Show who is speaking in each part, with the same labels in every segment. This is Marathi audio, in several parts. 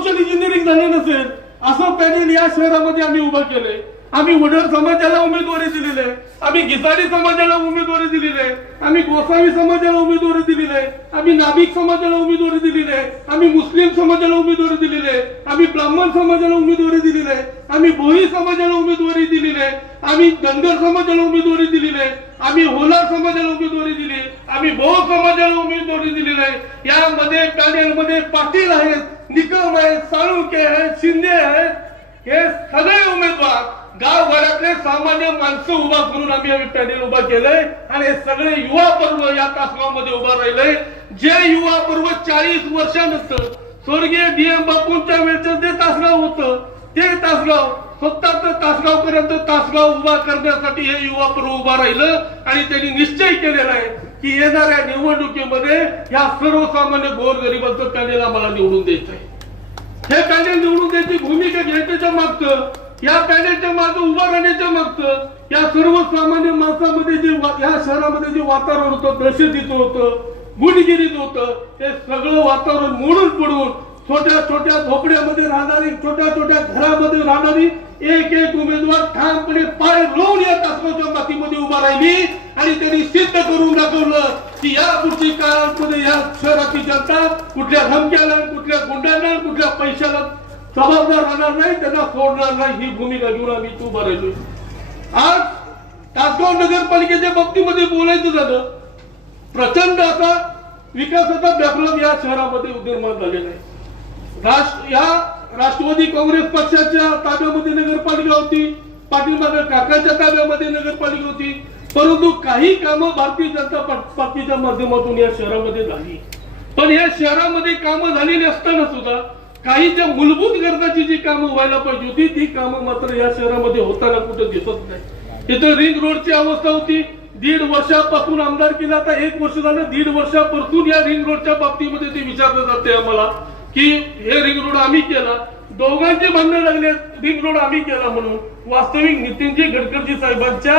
Speaker 1: सोशल इंजिनिअरिंग झालं नसेल असं पॅनेल या शहरामध्ये आम्ही उभं केलंय आम्ही वडर समाजाला उमेदवारी दिलेली आहे आम्ही घिसारी समाजाला उमेदवारी दिलेली आहे आम्ही गोसावी समाजाला उमेदवारी दिलेली आहे आम्ही नाभिक समाजाला उमेदवारी दिलेली आहे आम्ही मुस्लिम समाजाला उमेदवारी दिलेली आहे आम्ही ब्राह्मण समाजाला उमेदवारी दिलेली आहे आम्ही भोई समाजाला उमेदवारी दिलेली आहे आम्ही धनगर समाजाला उमेदवारी दिलेली आहे आम्ही होलार समाजाला उमेदवारी दिली आम्ही बहु समाजाला उमेदवारी दिलेली आहे यामध्ये पॅनेलमध्ये पाटील आहेत निकम आहे साळुंके आहे शिंदे आहे हे सगळे उमेदवार गावभरातले सामान्य माणसं उभा करून आम्ही आम्ही पॅनेल उभा केलंय आणि हे सगळे युवा पर्व या तासगावमध्ये उभा राहिलंय. जे युवा पर्व चाळीस वर्षानंतर स्वर्गीय डीएम बापूंच्या वेळचं जे तासगाव होतं ते तासगाव फक्त तासगाव पर्यंत तासगाव उभा करण्यासाठी हे युवा पर्व उभा राहिलं आणि त्यांनी निश्चय केलेला आहे. की येणाऱ्या निवडणुकीमध्ये या सर्वसामान्य गोरगरिबांचं पॅनेल आम्हाला निवडून द्यायचं आहे. हे पॅनेल निवडून द्यायची भूमिका घेण्याच्या मागचं या पॅनेलच्या मागं उभं राहण्याच्या मागचं या सर्वसामान्य माणसामध्ये जे या शहरामध्ये जे वातावरण होतं दहशतीचं होतं गुंडगिरीचं होतं ते सगळं वातावरण मोडून पडून छोट्या छोट्या झोपड्यामध्ये राहणारी छोट्या छोट्या घरामध्ये राहणारी एक एक उमेदवार ठामपणे पाय रोवून या तासगावच्या मातीमध्ये उभा राहिली आणि त्यांनी सिद्ध करून दाखवलं की या पुढची काळामध्ये या शहराची जनता कुठल्या धमक्याला कुठल्या गुंडांना कुठल्या पैशाला जबाबदार राहणार नाही त्यांना सोडणार नाही ही भूमिका घेऊन आम्ही उभा राहिलो. आज तासगाव नगरपालिकेच्या बाबतीमध्ये बोलायचं झालं प्रचंड असा विकासाचा बॅकलॉग या शहरामध्ये निर्माण झालेला आहे. राष्ट्र या राष्ट्रवादी काँग्रेस पक्षाच्या ताब्यामध्ये नगरपालिका होती. पाठीमागे काकाच्या ताब्यामध्ये नगरपालिका होती. परंतु काही कामं भारतीय जनता पार्टीच्या माध्यमातून या शहरामध्ये झाली. पण या शहरामध्ये कामं झालेली असताना सुद्धा काही ज्या मूलभूत गरजाची जी कामं व्हायला पाहिजे होती ती कामं मात्र या शहरामध्ये होताना कुठे दिसत नाही. इथं रिंग रोडची अवस्था होती. दीड वर्षापासून आमदार केला. आता एक वर्ष झालं दीड वर्षापासून या रिंग रोडच्या बाबतीमध्ये ते विचारलं जाते आम्हाला. की हे रिंग रोड आम्ही केला. दोघांचे म्हणणे लागले रिंग रोड आम्ही केला म्हणून. वास्तविक नितीनजी गडकरी साहेबांच्या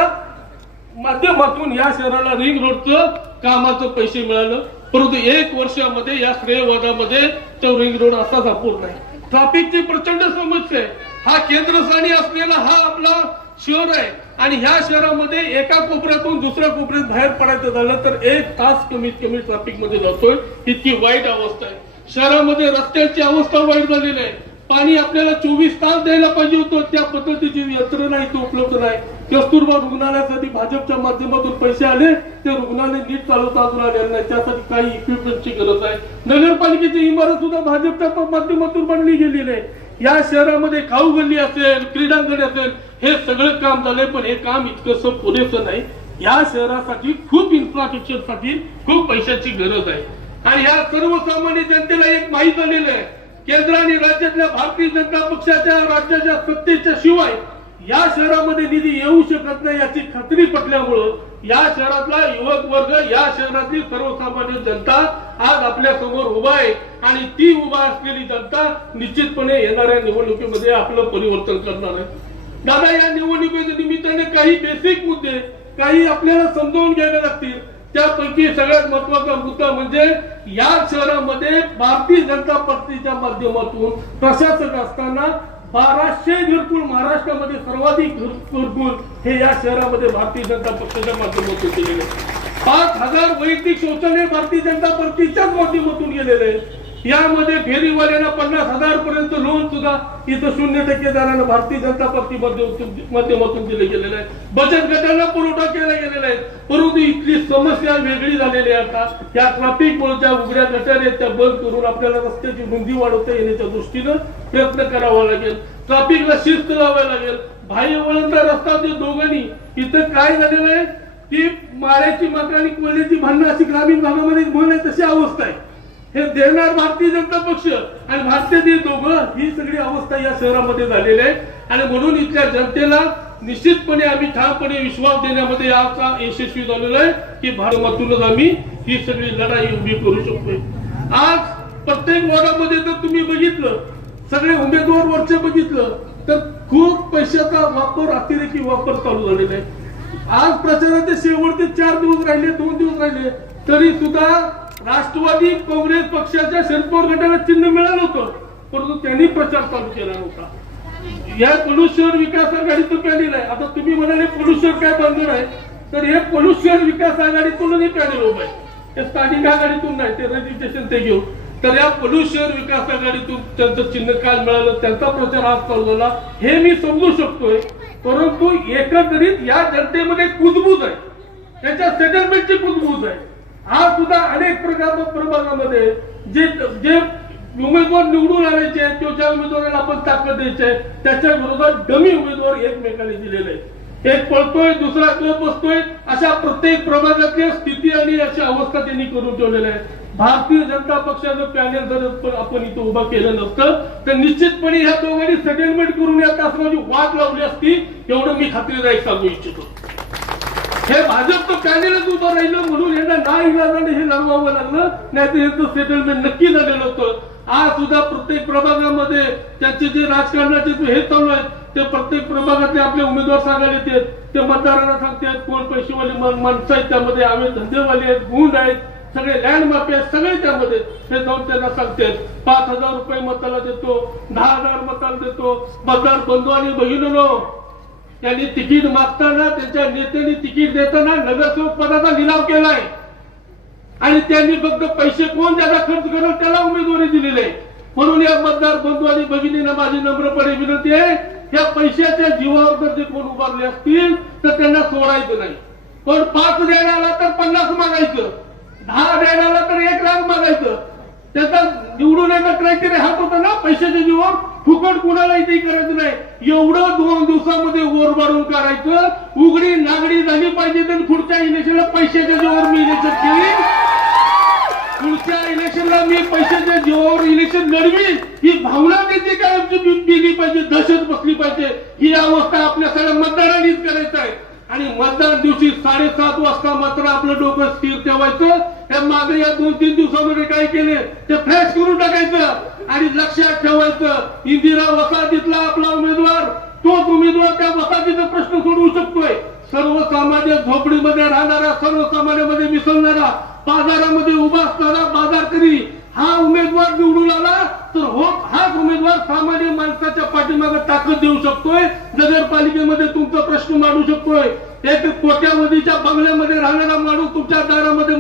Speaker 1: माध्यमातून या शहराला रिंग रोडचं कामाचं पैसे मिळालं. परंतु एक वर्षामध्ये या श्रेयवादामध्ये तो रिंग रोड असाच अपूर्ण आहे. ट्रॅफिकची प्रचंड समस्या आहे. हा केंद्रस्थानी असलेला हा आपला शहर आहे. आणि ह्या शहरामध्ये एका कोपऱ्यातून दुसऱ्या कोपऱ्यात बाहेर पडायचं झालं तर एक तास कमीत कमी ट्रॅफिकमध्ये जातोय. इतकी वाईट अवस्था आहे. शहरामध्ये रस्त्याची अवस्था वाईट झालेली आहे. पाणी आपल्याला चोवीस तास द्यायला पाहिजे होतं. त्या पद्धतीची यंत्रणा इथे उपलब्ध नाही. कस्तुरबा रुग्णालयासाठी भाजपच्या माध्यमातून पैसे आले. ते रुग्णालय नीट चालवता अजून आलेलं नाही. त्यासाठी काही इक्विपमेंटची गरज आहे. नगरपालिकेची इमारत सुद्धा भाजपच्या माध्यमातून बनली गेलेली आहे. या शहरामध्ये खाऊ गल्ली असेल क्रीडांगण असेल हे सगळं काम झालंय. पण हे काम इतकंसं पुरेसं नाही. या शहरासाठी खूप इन्फ्रास्ट्रक्चरसाठी खूप पैशाची गरज आहे. आणि ह्या सर्वसामान्य जनतेला एक माहीत झालेलं आहे केंद्र आणि राज्यातल्या भारतीय जनता पक्षाच्या राज्याच्या सत्तेच्या शिवाय या शहरामध्ये निधी येऊ शकत नाही याची खात्री पटल्यामुळं या शहरातला युवक वर्ग या शहरातली सर्वसामान्य जनता आज आपल्यासमोर उभा आहे आणि ती उभा असलेली जनता निश्चितपणे येणाऱ्या निवडणुकीमध्ये आपलं परिवर्तन करणार आहे. दादा या निवडणुकीच्या निमित्ताने काही बेसिक मुद्दे काही आपल्याला समजावून घ्यावे लागतील. त्यापैकी सगळ्यात महत्त्वाचा मुद्दा म्हणजे या शहरामध्ये भारतीय जनता पार्टीच्या माध्यमातून प्रशासक असताना बाराशे घरकुल महाराष्ट्रामध्ये सर्वाधिक घरकुल हे या शहरामध्ये भारतीय जनता पक्षाच्या माध्यमातून केलेले आहे. पाच हजार वैयक्तिक शौचालय भारतीय जनता पार्टीच्याच माध्यमातून गेलेले आहे. यामध्ये फेरीवाल्यांना पन्नास हजार पर्यंत लोन सुद्धा इथं शून्य टक्के दरानं भारतीय जनता पार्टी माध्यमातून दिले गेलेले आहे बचत गटांना पुरवठा केला गेला परंतु इथली समस्या वेगळी झालेली आहे आता. या ट्राफिक मुळे ज्या उघड्या गटार आहेत त्या बंद करून आपल्याला रस्त्याची रुंदी वाढवता येण्याच्या दृष्टीनं प्रयत्न करावा लागेल. ट्राफिकला शिस्त लावावी लागेल. भाई वळणचा रस्ता ते दोघांनी इथं काय झालेलं आहे? ती माळ्याची मात्र आणि कोल्ह्याची भांडणं अशी ग्रामीण भागामध्ये होणे तशी अवस्था आहे. हे देणार भारतीय जनता पक्ष आणि भारतीय दोघं ही सगळी अवस्था या शहरामध्ये झालेली आहे. आणि म्हणून इथल्या जनतेला निश्चितपणे आम्ही ठामपणे विश्वास देण्यामध्ये आता यशस्वी झालेलो आहे की भारतातूनच आम्ही ही सगळी लढाई उभी करू शकतोय. आज प्रत्येक वॉर्डामध्ये जर तुम्ही बघितलं सगळे उमेदवार वरचे बघितलं तर खूप पैशाचा वापर अतिरेकी वापर चालू झालेला आहे. आज प्रचाराचे शेवटचे चार दिवस राहिले दोन दिवस राहिले तरी सुद्धा राष्ट्रवादी काँग्रेस पक्षाच्या शरद पवार गटाला चिन्ह मिळालं होतं परंतु त्यांनी प्रचार चालू केला नव्हता. या पलुशहर विकास आघाडीतून पॅनेल आहे. आता तुम्ही म्हणाले पलुशहर काय बंधन आहे? तर हे पलुशहर विकास आघाडीतूनही पॅनल उभं आहे. ते स्थानिक आघाडीतून नाही ते रजिस्ट्रेशन ते घेऊ तर या पलुशहर विकास आघाडीतून त्यांचं चिन्ह काल मिळालं त्यांचा प्रचार आज चालू झाला. हे मी समजू शकतोय परंतु एकंदरीत या जनतेमध्ये कुजबूज आहे. त्याच्या सेटलमेंटची कुजबूज आहे. आज सुद्धा अनेक प्रकारच्या प्रभागामध्ये जे जे उमेदवार निवडून आणायचे? आहेत ज्या उमेदवाराला आपण ताकद द्यायचे. त्याच्या विरोधात डमी उमेदवार एकमेकाने दिलेले एक पळतोय दुसरा गप बसतोय अशा प्रत्येक प्रभागातली स्थिती आणि अशी अवस्था त्यांनी करून ठेवलेल्या आहे. भारतीय जनता पक्षाचं पॅनल जर आपण इथं उभं केलं नसतं. तर निश्चितपणे ह्या दोघांनी सेटलमेंट करून या तासाची वाट लावली असती एवढं मी खात्रीदायक सांगू इच्छितो. हे भाजपचं पॅनेलच उभं राहिलं म्हणून यांना नाही हे लढवावं लागलं. नाही तर यांचं सेटलमेंट नक्की झालेलं होतं आज सुद्धा प्रत्येक प्रभागामध्ये त्यांचे जे राजकारणाचे जे हे चालू आहेत ते प्रत्येक प्रभागातले आपले उमेदवार सांगायला येतात ते मतदारांना सांगतात कोण पैसेवाले माणसं आहेत त्यामध्ये आम्ही धंदेवाले आहेत गुंड आहेत सगळे लँड माफी आहेत सगळे त्यामध्ये. हे जाऊन त्यांना सांगतात पाच हजार रुपये मताला देतो दहा हजार मताला देतो. मतदार बंधू आणि बहिणीनो त्यांनी तिकीट मागताना त्यांच्या नेत्यांनी तिकीट देताना नगरसेवक पदाचा लिलाव केलाय. आणि त्यांनी फक्त पैसे कोण ज्यादा खर्च करेल त्याला उमेदवारी दिलेली आहे. म्हणून या मतदार बंधू आणि भगिनींना माझी नम्रपणे विनंती आहे या पैशाच्या जीवावर जर जे कोण उभारले असतील तर त्यांना सोडायचं नाही. पण पाच द्यायला आला तर पन्नास मागायचं. दहा द्यायला आला तर एक लाख मागायचं. त्याचा निवडून येणं क्रायटेरिया हात होता ना पैशाच्या जीवावर? फुकट कुणालाही करायचं नाही. एवढं दोन दिवसामध्ये ओरबाडून करायचं उघडी नागडी झाली पाहिजे तर पुढच्या इलेक्शनला पैशाच्या जोर मी इलेक्शन केली पुढच्या इलेक्शनला मी पैशाच्या जोर इलेक्शन लढवी ही भावना त्याची काय आमची बी- गेली पाहिजे दहशत बसली पाहिजे? ही अवस्था आपल्या सगळ्या मतदारांनीच करायचं आहे. आणि मतदान दिवशी साडेसात वाजता मात्र आपलं डोकं स्थिर ठेवायचं. त्या मागे या दोन तीन दिवसामध्ये काय केले? ते फ्लॅश करून टाकायचं आणि लक्षात ठेवायचं इंदिरा वसाहतीतला आपला उमेदवार तोच उमेदवार त्या वसाहतीचा प्रश्न सोडवू शकतोय. सर्वसामान्य झोपडीमध्ये राहणारा सर्वसामान्यामध्ये मिसळणारा बाजारामध्ये उभा असणारा बाजारकरी हा उमेदवार निवडून आला तर हो हाच उमेदवार सामान्य माणसाच्या पाठीमागे ताकद देऊ शकतोय. नगरपालिकेमध्ये तुमचा प्रश्न मांडू शकतोय. एक कोट्यावधीच्या बंगल्यामध्ये राहणारा माणूस तुमच्या दारामध्ये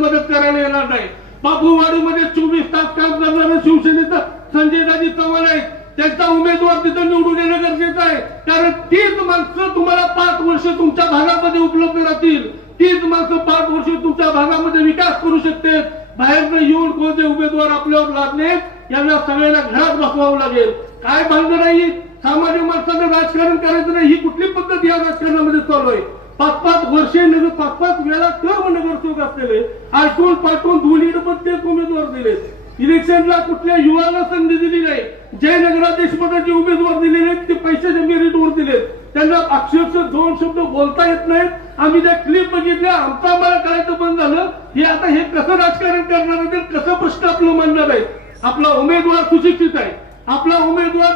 Speaker 1: येणार नाही बापूवाडीमध्ये चोवीस तास काम करणारे शिवसेनेचा संजय दाजी चव्हाण आहेत. त्यांचा उमेदवार तिथं निवडून येणं गरजेचं आहे. कारण तीच माणसं तुम्हाला पाच वर्ष तुमच्या भागामध्ये उपलब्ध राहतील. तीच माणसं पाच वर्ष तुमच्या भागामध्ये विकास करू शकते बाहेरनं येऊन कोणते उमेदवार आपल्यावर लागले यांना सगळ्यांना घरात बसवावं लागेल. काय भांडण नाही? सामान्य माणसानं राजकारण करायचं नाही. ही कुठली पद्धत या राजकारणामध्ये चालू आहे? पाच पाच वर्षे नगर पाच पाच वेळा टर्म नगरसेवक असलेले आलटून पालटून दोन्ही प्रत्येक उमेदवार दिले इलेक्शनला कुठल्या युवाला संधी दिली नाही. जे नगराधीश पदाचे उमेदवार दिलेले आहेत ते पैशाच्या मेरिटवर दिलेत. त्यांना अक्षरशः दोन शब्द बोलता येत नाहीत. आम्ही त्या क्लिप बघितल्या आमचा आम्हाला करायचं बंद झालं. हे आता हे कसं राजकारण करणार आहे कसं प्रश्न आपलं मांडणार आहे? आपला उमेदवार सुशिक्षित आहे. आपला उमेदवार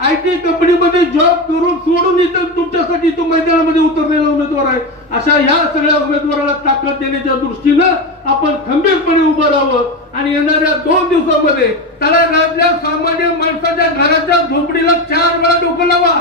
Speaker 1: आय टी कंपनीमध्ये जॉब करून सोडून इथं तुमच्यासाठी तो मैदानामध्ये उतरलेला उमेदवार आहे. अशा या सगळ्या उमेदवाराला ताकद देण्याच्या दृष्टीनं आपण खंबीरपणे उभं राहावं. आणि येणाऱ्या दोन दिवसामध्ये तळागाळातल्या सामान्य माणसाच्या घराच्या झोपडीला चार वेळा डोकं लावा.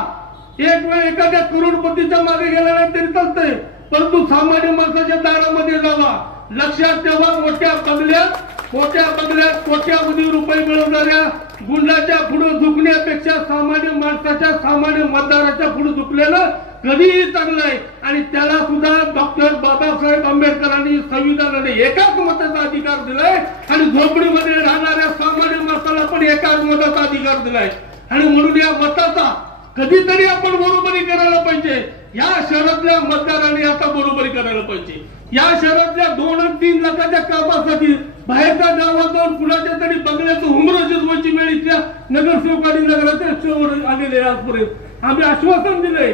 Speaker 1: एक वेळ एखाद्या करोडपतीच्या मागे गेला नाही तरी चालतंय. परंतु सामान्य माणसाच्या दारामध्ये जावा. लक्षात ठेवा मोठ्या बंगल्यात मोठ्या बंगल्यात कोट्यावधी रुपये मिळवणाऱ्या गुंडाच्या पुढे झुकण्यापेक्षा सामान्य माणसाच्या सामान्य मतदाराच्या पुढे झुकलेलं कधीही चांगलं आहे. आणि त्याला सुद्धा डॉक्टर बाबासाहेब आंबेडकरांनी संविधानाने एकाच मताचा अधिकार दिलाय आणि झोपडीमध्ये राहणाऱ्या सामान्य माणसाला पण एकाच मताचा अधिकार दिलाय. आणि म्हणून या मताचा कधीतरी आपण बरोबरी करायला पाहिजे. या शहरातल्या मतदारांनी आता बरोबरी करायला पाहिजे. या शहरातल्या दोन आणि तीन लाखाच्या कामासाठी बाहेरच्या गावात जाऊन कुणाच्या तरी बंगल्याचं हुमरं शिजवायची वेळ इथल्या नगरसेवकांनी नगराध्यक्षावर आलेले आजपर्यंत. आम्ही आश्वासन दिलंय.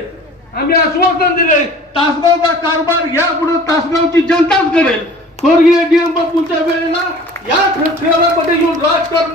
Speaker 1: आम्ही आश्वासन दिलंय तासगावचा कारभार यापुढे तासगावची जनताच करेल. स्वर्गीय डीएम बापूच्या वेळेला या शहरामध्ये येऊन राजकारण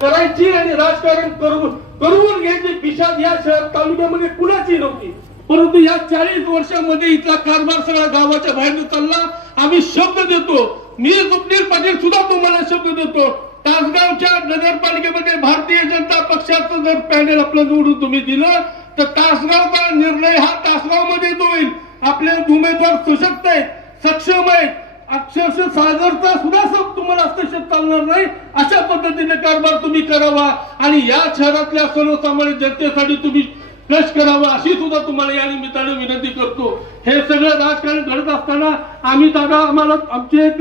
Speaker 1: करायची आणि राजकारण करून करून घ्यायची पिशाद या शहर तालुक्यामध्ये कुणाची नव्हती. परंतु या चाळीस वर्षामध्ये इथला कारभार सगळा गावाच्या बाहेर चालला. आम्ही शब्द देतो मी सुद्धा तुम्हाला शब्द देतो. तासगावच्या नगरपालिकेमध्ये भारतीय जनता पक्षाचं जर पॅनल आपलं निवडून तुम्ही दिलं तर तासगावचा निर्णय हा तासगावमध्येच होईल. आपले उमेदवार सशक्त आहेत सक्षम आहेत. अक्षरशः सागरचा सुद्धा सब तुम्हाला हस्तक्षेप चालणार नाही. अशा पद्धतीने कारभार तुम्ही करावा. आणि या शहरातल्या सर्वसामान्य जनतेसाठी तुम्ही कष्ट करावा अशी सुद्धा तुम्हाला या निमित्ताने विनंती करतो. हे सगळं राजकारण घडत असताना आम्ही दादा आम्हाला आमचे एक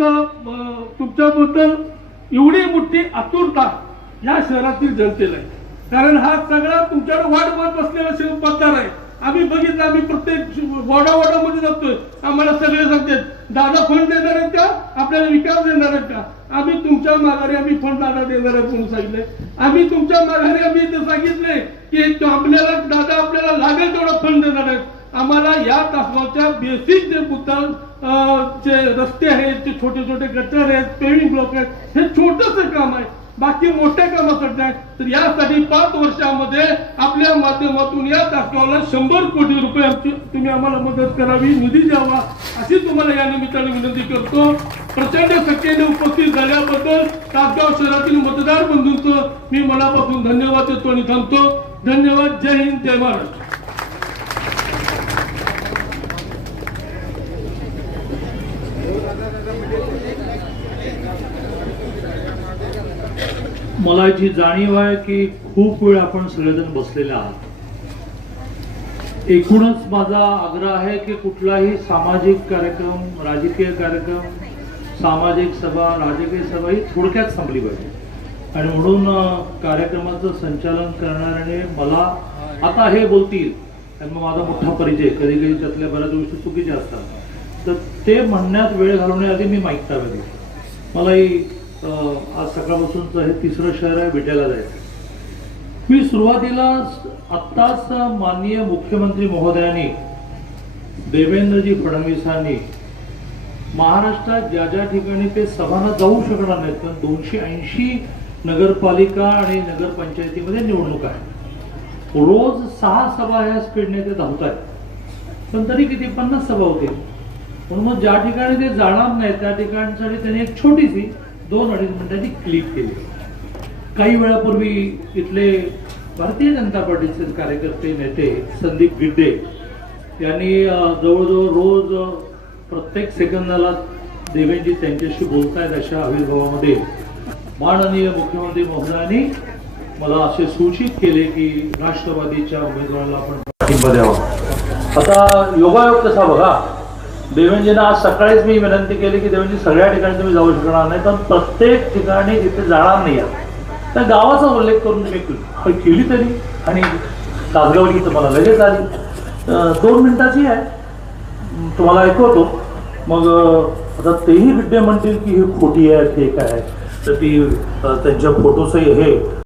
Speaker 1: तुमच्याबद्दल एवढी मोठी आतुरता या शहरातील जनतेला आहे. कारण हा सगळा तुमच्याकडे वाट बघत बसलेला शिव मतदार आहे आम्ही बघितलं आम्ही प्रत्येक वॉर्डा वॉर्डामध्ये जातोय. आम्हाला सगळे सांगतात दादा फंड देणार आहेत का? आपल्याला विकास देणार आहेत का? आम्ही तुमच्या माघारी आम्ही फंड दादा देणार म्हणून सांगितले आम्ही तुमच्या माघारी आम्ही इथे सांगितले की आपल्याला दादा आपल्याला लागेल तेवढा फंड देणार आहेत. आम्हाला या तासगावच्या बेसिक जे मुद्दा जे रस्ते आहेत जे छोटे छोटे गटर आहेत पेविंग ब्लॉक आहेत हे छोटस काम आहे. बाकी मोठ्या कामासाठी आहे तर यासाठी पाच वर्षामध्ये आपल्या माध्यमातून या तासगावला शंभर कोटी रुपये आमची तुम्ही आम्हाला मदत करावी निधी द्यावा अशी तुम्हाला या निमित्ताने विनंती करतो. प्रचंड संख्येने उपस्थित झाल्याबद्दल तासगाव शहरातील मतदार बंधूंचं मी मनापासून धन्यवाद देतो आणि थांबतो. धन्यवाद. जय हिंद जय महाराष्ट्र.
Speaker 2: मला याची जाणीव आहे की खूप वेळ आपण सगळेजण बसलेले आहात. एकूणच माझा आग्रह आहे की कुठलाही सामाजिक कार्यक्रम राजकीय कार्यक्रम सामाजिक सभा राजकीय सभा ही थोडक्यात संपली पाहिजे. आणि म्हणून कार्यक्रमाचं संचालन करणाऱ्याने मला आता हे बोलतील आणि मग माझा मोठा परिचय कधी कधी त्यातल्या बऱ्याच गोष्टी चुकीच्या असतात. तर ते म्हणण्यात वेळ घालवण्याआधी मी माहीत दिली मलाही अं, आज सकाळपासूनचं हे तिसरं शहर आहे भेटायला जायचं मी सुरुवातीला आत्ताच माननीय मुख्यमंत्री महोदयांनी देवेंद्रजी फडणवीसांनी महाराष्ट्रात ज्या ज्या ठिकाणी ते सभांना जाऊ शकणार नाहीत कारण दोनशे ऐंशी नगरपालिका आणि नगरपंचायतीमध्ये निवडणूक आहे. रोज सहा सभा ह्या स्पीडने ते धावत आहेत पण तरी किती? पन्नास सभा होतील म्हणून मग ज्या ठिकाणी ते जाणार नाही त्या ठिकाणसाठी त्यांनी एक छोटीशी दोन अडीच मिनिटांची क्लिक केली. काही वेळापूर्वी इथले भारतीय जनता पार्टीचे कार्यकर्ते नेते संदीप गिड्डे यांनी जवळजवळ रोज प्रत्येक सेकंदाला देवेंजी त्यांच्याशी बोलतायत अशा आविर्भावामध्ये. माननीय मुख्यमंत्री महोदयांनी मला असे सूचित केले की राष्ट्रवादीच्या उमेदवाराला आपण पाठिंबा द्यावा. आता योगायोग कसा बघा? देवेंजींना आज सकाळीच मी विनंती केली की देवेंजी सगळ्या ठिकाणी तुम्ही जाऊ शकणार नाही पण प्रत्येक ठिकाणी जिथे जाणार नाही आहात, त्या गावाचा उल्लेख करून तुम्ही केली. पण केली तरी. आणि तासगावची तुम्हाला लगेच आली. दोन मिनिटाची आहे. तुम्हाला ऐकवतो. मग आता तेही विद्या म्हणतील की ही खोटी आहे फेक आहे तर ती त्यांच्या फोटोसही हे